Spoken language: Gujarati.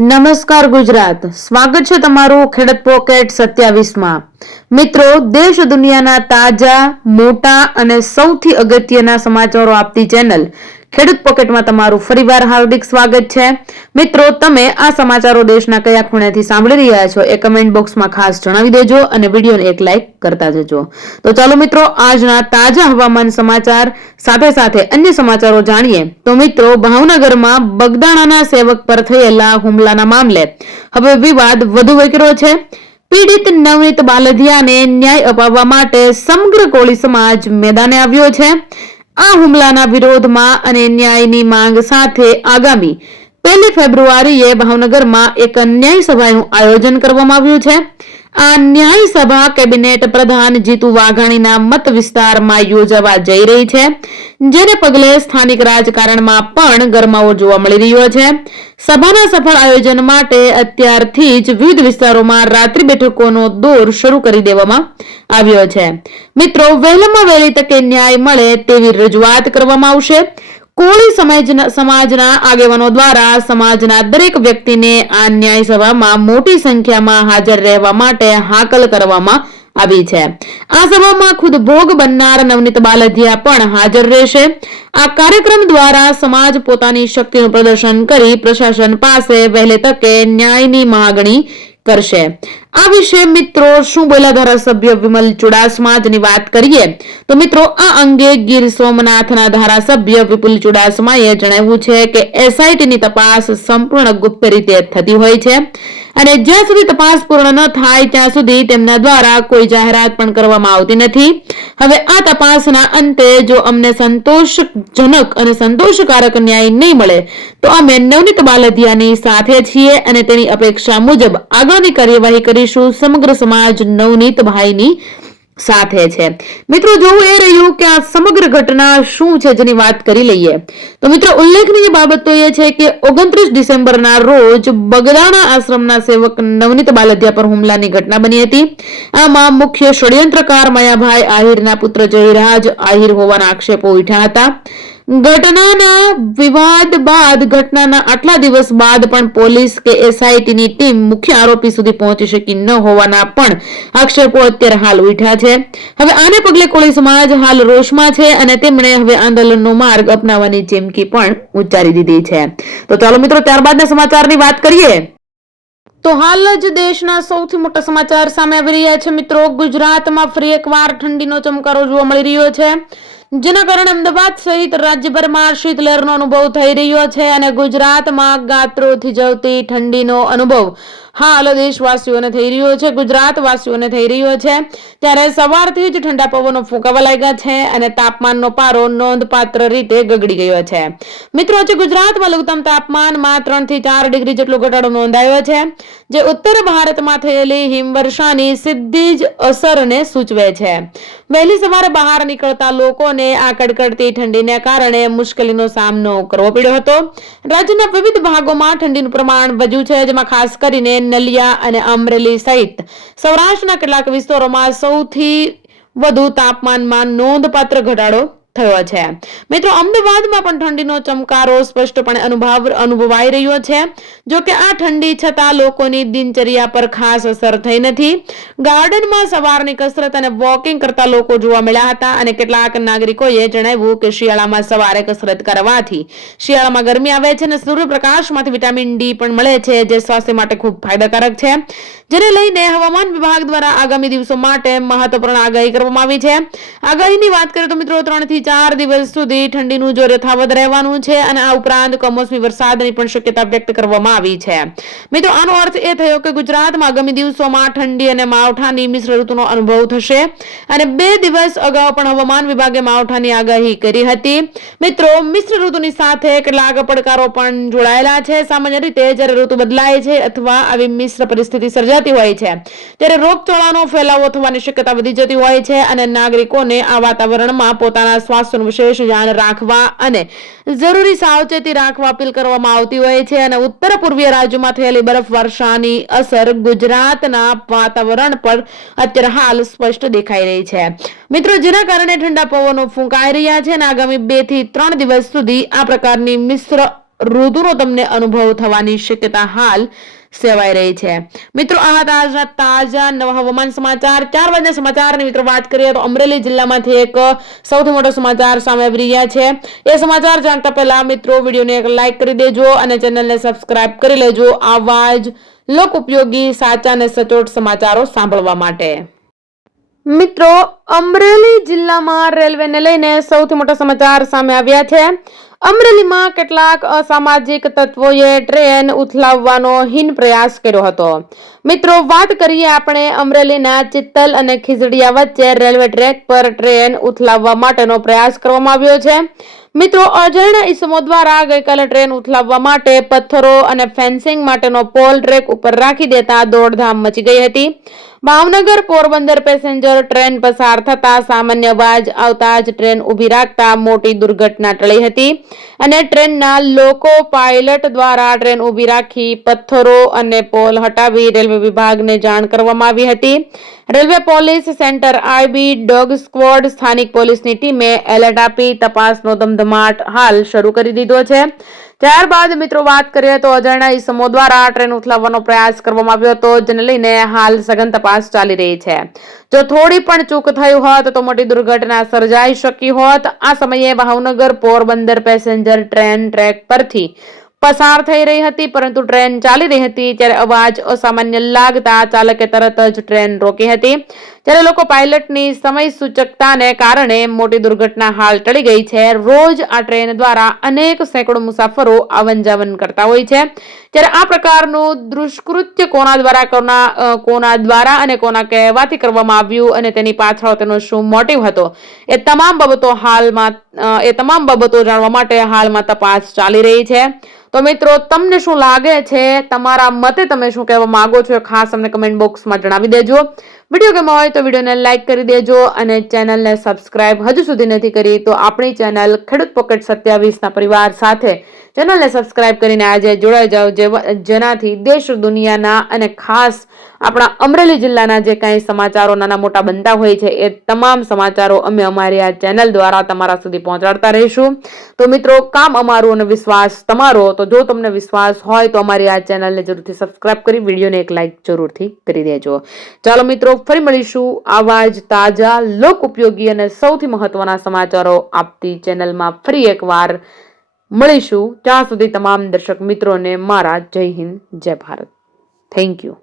નમસ્કાર ગુજરાત. સ્વાગત છે તમારું ખેડૂત પોકેટ સત્યાવીસમાં. મિત્રો, દેશ દુનિયાના તાજા, મોટા અને સૌથી અગત્યના સમાચારો આપતી ચેનલ ખેડૂત પોકેટમાં તમારું ફરીવાર હાર્દિક સ્વાગત છે. મિત્રો, તમે આ સમાચારો દેશના કયા ખૂણેથી સાંભળી રહ્યા છો એ કમેન્ટ બોક્સમાં ખાસ જણાવી દેજો અને વિડીયોને એક લાઈક કરતા જજો. તો ચાલો મિત્રો, આજના તાજા હવામાન સમાચાર, સાથે સાથે અન્ય સમાચારો જાણીએ. તો મિત્રો, ભાવનગરમાં બગદાણાના સેવક પર થયેલા હુમલાના મામલે હવે વિવાદ વધુ વકર્યો છે. પીડિત નવનીત બાલધિયાને ન્યાય અપાવવા માટે સમગ્ર કોળી સમાજ મેદાને આવ્યો છે. આ હુમલાના વિરોધમાં અને ન્યાયની માંગ સાથે આગામી પહેલી ફેબ્રુઆરીએ ભાવનગરમાં એક ન્યાય સભાનું આયોજન કરવામાં આવ્યું છે. આ ન્યાય સભા કેબિનેટ પ્રધાન જીતુ વાઘાણીના મત વિસ્તારમાં યોજાવા જઈ રહી છે. જેને પગલે સ્થાનિક રાજકારણમાં પણ ગરમાવો જોવા મળી રહ્યો છે. સભાના સફળ આયોજન માટે અત્યારથી જ વિવિધ વિસ્તારોમાં રાત્રિ બેઠકોનો દોર શરૂ કરી દેવામાં આવ્યો છે. મિત્રો, વહેલામાં વહેલી તકે ન્યાય મળે તેવી રજૂઆત કરવામાં આવશે. કોળી સમાજના આગેવાનો દ્વારા સમાજના દરેક વ્યક્તિને આ ન્યાય સભામાં મોટી સંખ્યામાં હાજર રહેવા માટે હાકલ કરવામાં આવી છે. આ સભામાં ખુદ ભોગ બનનાર નવનીત બાલધિયા પણ હાજર રહેશે. આ કાર્યક્રમ દ્વારા સમાજ પોતાની શક્તિનું પ્રદર્શન કરી પ્રશાસન પાસે વહેલે તકે ન્યાયની માગણી કરશે. આ વિશે મિત્રો શું બોલ્યા ધારાસભ્ય વિમલ ચુડાસમાની વાત કરીએ, તો મિત્રો આ અંગે ગીર સોમનાથના ધારાસભ્ય વિપુલ ચુડાસમાએ જણાવ્યું છે કે એસઆઈટીની તપાસ સંપૂર્ણ ગુપ્ત રીતે થતી હોય છે અને જ્યાં સુધી તપાસ પૂર્ણ ન થાય, ત્યાં સુધી તેમના દ્વારા કોઈ જાહેરાત પણ કરવામાં આવતી નથી. હવે આ તપાસના અંતે જો અમને સંતોષજનક અને સંતોષકારક ન્યાય નહીં મળે, તો અમે નવનીત બાલધિયાની સાથે છીએ અને તેની અપેક્ષા મુજબ આગળની કાર્યવાહી કરીશું સમગ્ર સમાજ નવનીત ભાઈની સાથે છે. મિત્રો જોવું એ રહ્યું કે આ સમગ્ર ઘટના શું છે જેની વાત કરી લઈએ, તો મિત્રો, ઉલ્લેખનીય બાબત તો એ છે કે ઓગણત્રીસ ડિસેમ્બરના રોજ બગદાણા આશ્રમના સેવક નવનીત બાલધ્યા પર હુમલાની ઘટના બની હતી. આમાં મુખ્ય ષડયંત્રકાર માયાભાઈ આહિરના પુત્ર જયરાજ આહિર હોવાના આક્ષેપો ઉઠ્યા હતા. ઘટનાના વિવાદ બાદ, ઘટનાના આટલા દિવસ બાદ પણ પોલીસ કે એસઆઈટીની ટીમ મુખ્ય આરોપી સુધી પહોંચી શકી ન હોવાના પણ આક્ષેપો અત્યારે હાલ ઉઠ્યા છે. હવે આને પગલે કોળી સમાજ હાલ રોષમાં છે અને તેમણે હવે આંદોલનનો માર્ગ અપનાવવાની ચીમકી પણ ઉચ્ચારી દીધી છે. તો ચાલો મિત્રો, ત્યારબાદના સમાચારની વાત કરીએ. તો હાલ જ દેશના સૌથી મોટા સમાચાર સામે આવી રહ્યા છે મિત્રો. ગુજરાતમાં ફરી એકવાર ઠંડીનો ચમકારો જોવા મળી રહ્યો છે. જેના કારણે અમદાવાદ સહિત રાજ્યભરમાં શીતલહેરનો અનુભવ થઈ રહ્યો છે અને ગુજરાતમાં ગાત્રો થીજવતી ઠંડીનો અનુભવ હાલ દેશવાસીઓને થઈ રહ્યો છે ગુજરાત વાસીઓને થઈ રહ્યો છે. ત્યારે સવારથી જ ઠંડા પવનો ફૂંકાવા લાગ્યા છે અને તાપમાનનો પારો નોંધપાત્ર રીતે ગગડી ગયો છે. મિત્રો, આજે ગુજરાતમાં લઘુત્તમ તાપમાનમાં ત્રણથી ચાર ડિગ્રી જેટલો ઘટાડો નોંધાયો છે, જે ઉત્તર ભારતમાં થયેલી હિમવર્ષાની સીધી જ અસરને સૂચવે છે. વહેલી સવારે બહાર નીકળતા લોકોને આ કડકડતી ઠંડીને કારણે મુશ્કેલીનો સામનો કરવો પડ્યો હતો. રાજ્યના વિવિધ ભાગોમાં ઠંડીનું પ્રમાણ વધ્યું છે, જેમાં ખાસ કરીને નલિયા અને અમરેલી સહિત સૌરાષ્ટ્રના કેટલાક વિસ્તારોમાં સૌથી વધુ તાપમાનમાં નોંધપાત્ર ઘટાડો થયો છે. મિત્રો, અમદાવાદમાં પણ ઠંડીનો ચમકારો સ્પષ્ટપણે અનુભવ અનુભવાઈ રહ્યો છે. જો કે આ ઠંડી છતાં લોકોની દિનચર્યા પર ખાસ અસર થઈ નથી. ગાર્ડનમાં સવારની કસરત અને વોકિંગ કરતા લોકો જોવા મળ્યા હતા અને કેટલાક નાગરિકોએ જણાવ્યું કે શિયાળામાં સવારે કસરત કરવાથી શિયાળામાં ગરમી આવે છે અને સૂર્યપ્રકાશમાંથી વિટામિન ડી પણ મળે છે, જે સ્વાસ્થ્ય માટે ખૂબ ફાયદાકારક છે. જેને લઈને હવામાન વિભાગ દ્વારા આગામી દિવસો માટે મહત્વપૂર્ણ આગાહી કરવામાં આવી છે. આગાહીની વાત કરીએ તો મિત્રો, ત્રણ થી ચાર દિવસ સુધી ઠંડીનું જોર યથાવત રહેવાનું છે અને આ ઉપરાંત કમોસમી વરસાદની પણ શક્યતા વ્યક્ત કરવામાં આવી છે. મિત્રો, આનો અર્થ એ થયો કે ગુજરાતમાં આગામી દિવસોમાં ઠંડી અને માવઠાની મિશ્ર ઋતુનો અનુભવ થશે અને બે દિવસ અગાઉ પણ હવામાન વિભાગે માવઠાની આગાહી કરી હતી. મિત્રો, મિશ્ર ઋતુની સાથે કેટલાક પડકારો પણ જોડાયેલા છે. સામાન્ય રીતે જ્યારે ઋતુ બદલાય છે અથવા આવી મિશ્ર પરિસ્થિતિ સર્જાતી હોય છે, ત્યારે રોગચાળાનો ફેલાવો થવાની શક્યતા વધી જતી હોય છે અને નાગરિકોને આ વાતાવરણમાં પોતાના સ્વાસ્થ્યનું વિશેષ ધ્યાન રાખવા અને જરૂરી સાવચેતી રાખવા અપીલ કરવામાં આવતી હોય છે અને ઉત્તર પૂર્વીય રાજ્યોમાં થયેલી બરફવર્ષાની અસર ગુજરાતના વાતાવરણ પર અત્યારે હાલ સ્પષ્ટ દેખાઈ રહી છે. મિત્રો, જેના કારણે ઠંડા પવનો ફૂંકાઈ રહ્યા છે અને આગામી બેથી ત્રણ દિવસ સુધી આ પ્રકારની મિશ્ર ઋતુનો તમને અનુભવ થવાની શક્યતા હાલ સેવાઈ રહી છે. મિત્રો આ હતા આજના તાજા નવા હવામાન સમાચાર, ચાર વાગ્યા સમાચારની મિત્રો વાત કરીએ તો અમરેલી જિલ્લામાંથી એક સૌથી મોટો સમાચાર સામે આવી રહ્યા છે. એ સમાચાર જાણતા પહેલા મિત્રો, વિડીયોને એક લાઈક કરી દેજો અને ચેનલને સબસ્ક્રાઇબ કરી લેજો. આવા જ લોક ઉપયોગી સાચા અને સચોટ સમાચારો સાંભળવા માટે. મિત્રો, અમરેલી જિલ્લામાં રેલવેને લઈને સૌથી મોટા સમાચાર સામે આવ્યા છે. અમરેલીમાં કેટલાક અસામાજિક તત્વોએ ટ્રેન ઉથલાવવાનો હીન પ્રયાસ કર્યો હતો. મિત્રો, વાત કરીએ આપણે અમરેલીના ચિત્તલ અને ખીજડીયા વચ્ચે રેલવે ટ્રેક પર ટ્રેન ઉથલાવવા માટેનો પ્રયાસ કરવામાં આવ્યો છે. મિત્રો અજાણ્યા ઈસમો દ્વારા ગઈકાલે ટ્રેન ઉથલાવવા માટે પથ્થરો અને ફેન્સિંગ માટેનો પોલ ટ્રેક ઉપર રાખી દેતા દોડધામ મચી ગઈ હતી. ભાવનગર પોરબંદર પેસેન્જર ટ્રેન પસાર થતા સામાન્ય અવાજ આવતા જ ટ્રેન ઊભી રાખતા મોટી દુર્ઘટના ટળી હતી અને ટ્રેનના લોકો પાયલટ દ્વારા ટ્રેન ઊભી રાખી પથ્થરો અને પોલ હટાવી રેલવે વિભાગને જાણ કરવામાં આવી હતી. Railway police center IB, dog squad, સ્થાનિક પોલીસની ટીમે એલર્ટ આપી તપાસનો ધમધમાટ હાલ શરૂ કરી દીધો છે. ત્યારબાદ મિત્રો વાત કરીએ તો અજાણ્યા ઈસમો દ્વારા ટ્રેન ઉથલાવવાનો પ્રયાસ કરવામાં આવ્યો હતો, જેને લઈને હાલ સઘન તપાસ ચાલી રહી છે. જો થોડી પણ ચૂક થયું હોત તો મોટી દુર્ઘટના સર્જાઈ શકી હોત. આ સમયે Bhavnagar Porbandar passenger train track પરથી પસાર થઈ રહી હતી, પરંતુ ટ્રેન ચાલી રહી હતી ત્યારે અવાજ અસામાન્ય લાગતા ચાલકે તરત જ ટ્રેન રોકી હતી. ત્યારે લોકો પાયલટની સમય સૂચકતાને કારણે મોટી દુર્ઘટના હાલ ટળી ગઈ છે. રોજ આ ટ્રેન દ્વારા અનેક સેંકડો મુસાફરો આવન જાવન કરતા હોય છે. ત્યારે આ પ્રકારનું દુષ્કૃત્ય કોના દ્વારા કોના કોના દ્વારા અને કોના કહેવાથી કરવામાં આવ્યું અને તેની પાછળ તેનો શું મોટિવ હતો? એ તમામ બાબતો હાલમાં એ તમામ બાબતો જાણવા માટે હાલમાં તપાસ ચાલી રહી છે. તો મિત્રો, તમને શું લાગે છે? તમારા મતે તમે શું કહેવા માંગો છો? ખાસ અમને કમેન્ટ બોક્સમાં જણાવી દેજો. વીડિયો ગમ્યો હોય તો વિડીયોને લાઇક કરી દેજો અને ચેનલને સબસ્ક્રાઇબ હજુ સુધી નથી કરી તો આપણી ચેનલ ખેડૂત પોકેટ સત્યાવીસના પરિવાર સાથે ચેનલને સબસ્ક્રાઇબ કરીને આજે જોડાઈ જાઓ. જેનાથી દેશ, દુનિયાના અને ખાસ આપણા અમરેલી જિલ્લાના જે કાંઈ સમાચારો નાના મોટા બનતા હોય છે, એ તમામ સમાચારો અમે અમારી આ ચેનલ દ્વારા તમારા સુધી પહોંચાડતા રહીશું. તો મિત્રો, કામ અમારું અને વિશ્વાસ તમારો. તો જો તમને વિશ્વાસ હોય તો અમારી આ ચેનલને જરૂરથી સબસ્ક્રાઇબ કરી, વિડીયોને એક લાઇક જરૂરથી કરી દેજો. ચાલો મિત્રો, ફરી મળીશું આવા જ તાજા લોક ઉપયોગી અને સૌથી મહત્વના સમાચારો આપતી ચેનલમાં ફરી એકવાર. મળીશું. ત્યાં સુધી તમામ દર્શક મિત્રોને મારા જય હિન્દ જય ભારત. Thank you